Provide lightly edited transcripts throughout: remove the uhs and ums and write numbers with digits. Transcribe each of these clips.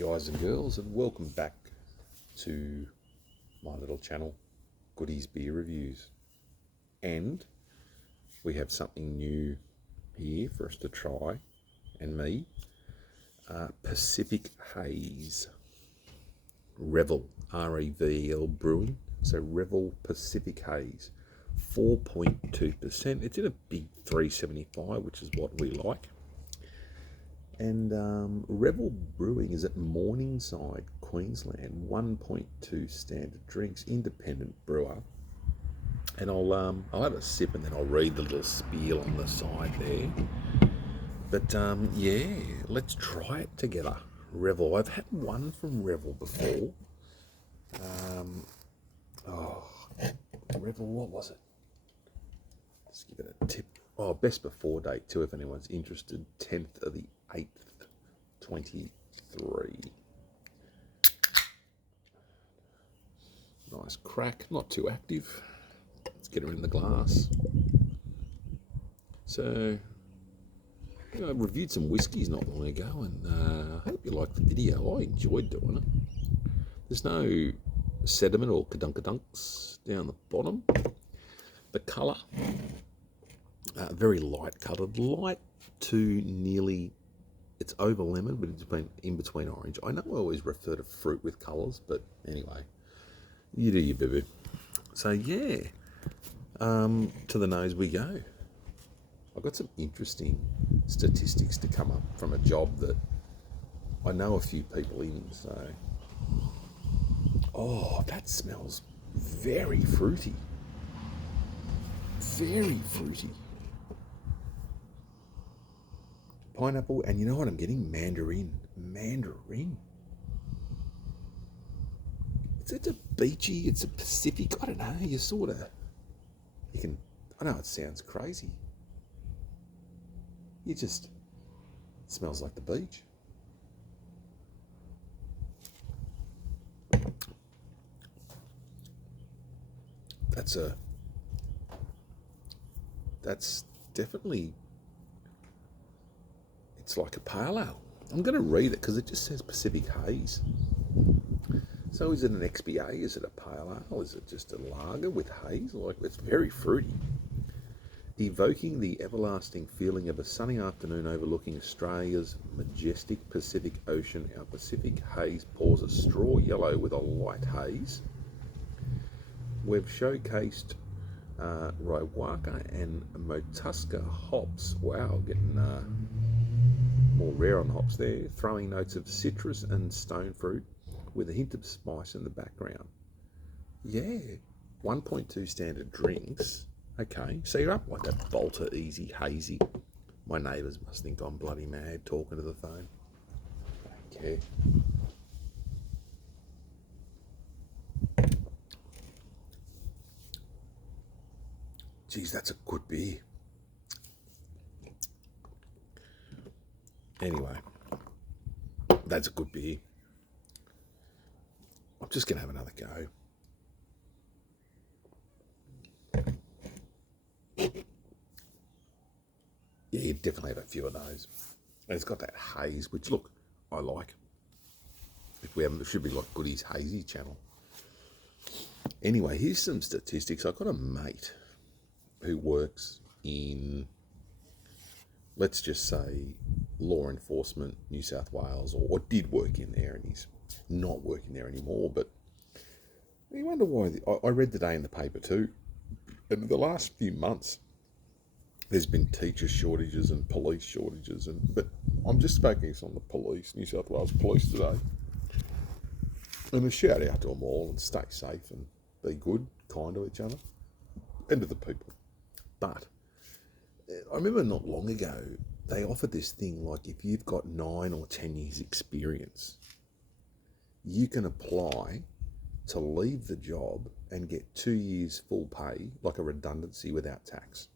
guys and girls, and welcome back to my little channel, Goodies Beer Reviews. And we have something new here for us to try, and me, Pacific Haze. Revel, R-E-V-E-L brewing, so Revel Pacific Haze, 4.2%. It's in a big 375, which is what we like. And Revel Brewing is at Morningside, Queensland, 1.2 standard drinks, independent brewer. And I'll have a sip and then I'll read the little spiel on the side there. But yeah, let's try it together. Revel. I've had one from Revel before. Revel, what was it? Let's give it a tip. Oh, best before date too, if anyone's interested. 10th of the 8th, 23. Nice crack, not too active. Let's get her in the glass. So, I reviewed some whiskies not long ago, and I hope you liked the video. I enjoyed doing it. There's no sediment or kadunkadunks down the bottom. The colour, very light coloured, light to nearly, it's over lemon, but it's been in between orange. I know I always refer to fruit with colours, but anyway, you do your boo-boo. So yeah, to the nose we go. I've got some interesting statistics to come up from a job that I know a few people in, so. Oh, that smells very fruity. Very fruity. Pineapple, and you know what I'm getting? Mandarin. It's a beachy, it's a Pacific, I don't know, you can, I know it sounds crazy. It smells like the beach. That's definitely, it's like a pale ale. I'm going to read it because it just says Pacific Haze. So is it an XBA? Is it a pale ale? Is it just a lager with haze? Like, it's very fruity. Evoking the everlasting feeling of a sunny afternoon overlooking Australia's majestic Pacific Ocean, our Pacific Haze pours a straw yellow with a light haze. We've showcased Raiwaka and Motuska hops. Wow, getting more rare on the hops there. Throwing notes of citrus and stone fruit with a hint of spice in the background. Yeah, 1.2 standard drinks. Okay, so you're up like a Bolter Easy Hazy. My neighbours must think I'm bloody mad talking to the phone. I don't care. Geez, that's a good beer. Anyway, that's a good beer. I'm just going to have another go. Yeah, you definitely have a few of those. And it's got that haze, which, look, I like. If we haven't, it should be like Goodies Hazy channel. Anyway, here's some statistics. I've got a mate who works in, let's just say, law enforcement, New South Wales, or did work in there, and he's not working there anymore. But you wonder why. I read today in the paper too, and in the last few months, there's been teacher shortages and police shortages, but I'm just focusing on the police, New South Wales police today. And a shout out to them all, and stay safe and be good, kind to each other, and to the people. But I remember not long ago, they offered this thing like if you've got 9 or 10 years experience, you can apply to leave the job and get 2 years full pay, like a redundancy without tax.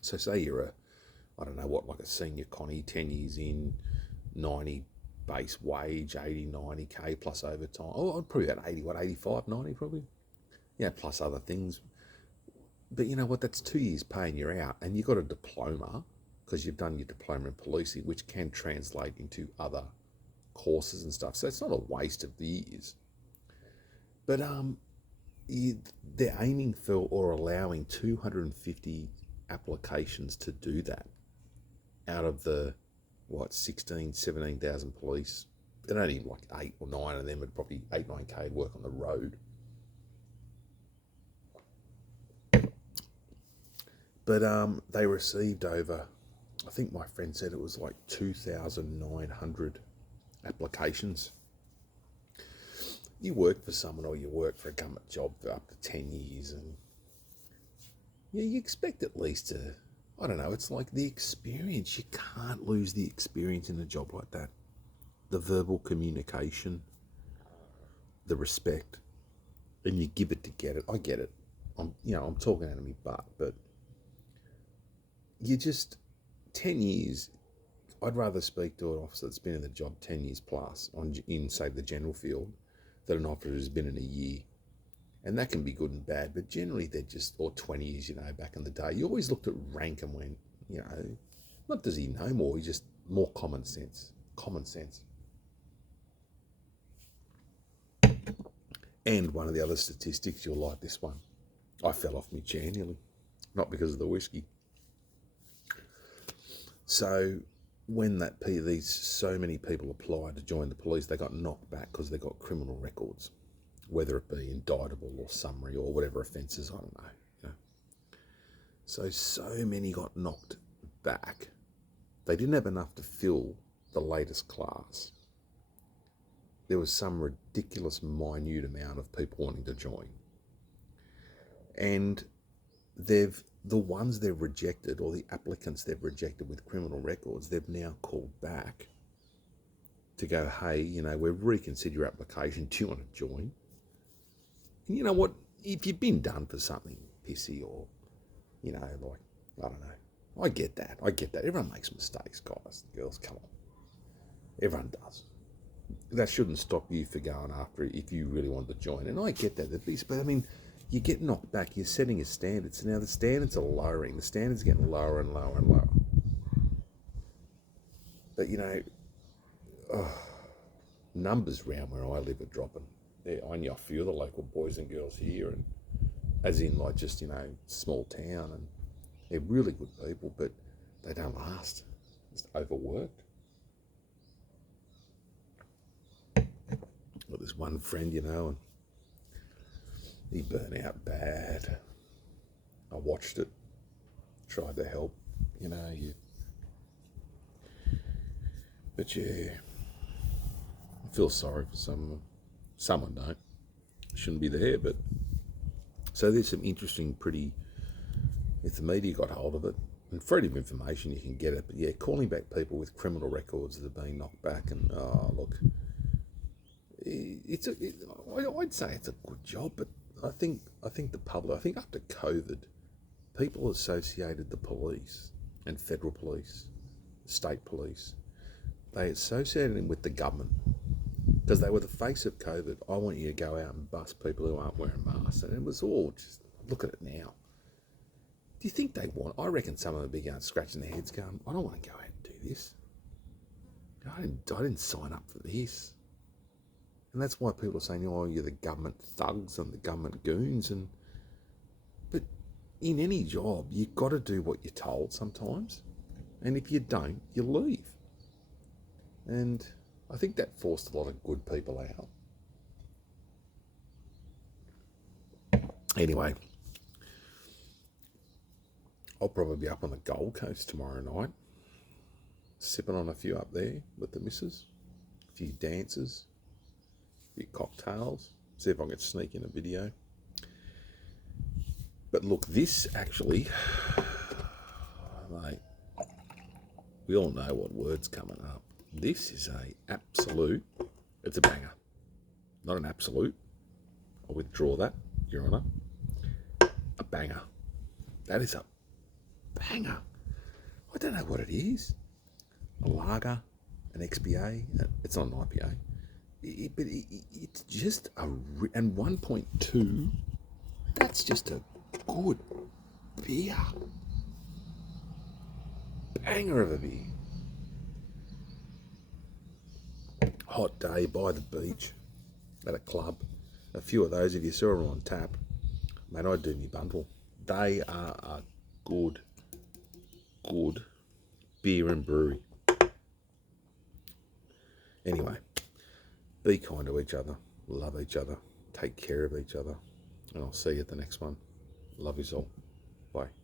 So say you're like a senior connie, 10 years in, 90 base wage, 80, 90K plus overtime. Oh, probably about 80, 85, 90 probably. Yeah, plus other things. But you know what, that's 2 years pay and you're out, and you've got a diploma because you've done your diploma in policing, which can translate into other courses and stuff. So it's not a waste of the years. But they're aiming for or allowing 250 applications to do that out of the, 17,000 police. And only like 8 or 9 of them would probably 8-9K work on the road. But they received over, I think my friend said it was like 2,900 applications. You work for someone or you work for a government job for up to 10 years and you expect at least to, I don't know, it's like the experience. You can't lose the experience in a job like that. The verbal communication, the respect, and you give it to get it. I get it. I'm talking out of my butt, but you just, 10 years, I'd rather speak to an officer that's been in the job 10 years plus in, say, the general field than an officer who's been in a year. And that can be good and bad, but generally they're just, or 20 years, back in the day. You always looked at rank and went, not does he know more, he just more common sense. Common sense. And one of the other statistics, you'll like this one. I fell off my chair nearly, not because of the whiskey. So when so many people applied to join the police, they got knocked back because they got criminal records, whether it be indictable or summary or whatever offences, I don't know. So many got knocked back. They didn't have enough to fill the latest class. There was some ridiculous minute amount of people wanting to join. And the ones they've rejected, or the applicants they've rejected with criminal records, they've now called back to go, hey, we've reconsidered your application. Do you want to join? And you know what? If you've been done for something pissy or, like, I don't know. I get that. Everyone makes mistakes, guys, girls, come on. Everyone does. That shouldn't stop you for going after it if you really want to join. And I get that. But, I mean, you get knocked back. You're setting your standards. Now, the standards are lowering. The standards are getting lower and lower and lower. But, numbers round where I live are dropping. I know a few of the local boys and girls here, and as in, like, just, small town. And they're really good people, but they don't last. Just overworked. Got this one friend, and he burnt out bad. I watched it, tried to help, but yeah, I feel sorry for some of them. Someone don't. Shouldn't be there, but so there's some interesting, if the media got hold of it, and freedom of information, you can get it, but yeah, calling back people with criminal records that have been knocked back, and look, I'd say it's a good job, but I think the public, after COVID, people associated the police and federal police, state police, they associated them with the government because they were the face of COVID. I want you to go out and bust people who aren't wearing masks, and it was all just, look at it now. Do you think they want? I reckon some of them would be going scratching their heads, going, I don't want to go out and do this. I didn't sign up for this. And that's why people are saying, oh, you're the government thugs and the government goons. But in any job, you've got to do what you're told sometimes. And if you don't, you leave. And I think that forced a lot of good people out. Anyway, I'll probably be up on the Gold Coast tomorrow night, sipping on a few up there with the missus, a few dances, a few cocktails, see if I can sneak in a video. But look, this actually, mate, we all know what word's coming up. This is it's a banger. Not an absolute. I'll withdraw that, Your Honour. A banger. That is a banger. I don't know what it is. A lager, an XPA. It's not an IPA. But it's just and 1.2, that's just a good beer. Banger of a beer. hot day by the beach at a club. A few of those, if you saw them on tap, mate, I'd do me bundle. They are a good beer and brewery. Anyway, be kind to each other, love each other, take care of each other, and I'll see you at the next one. Love you all. Bye.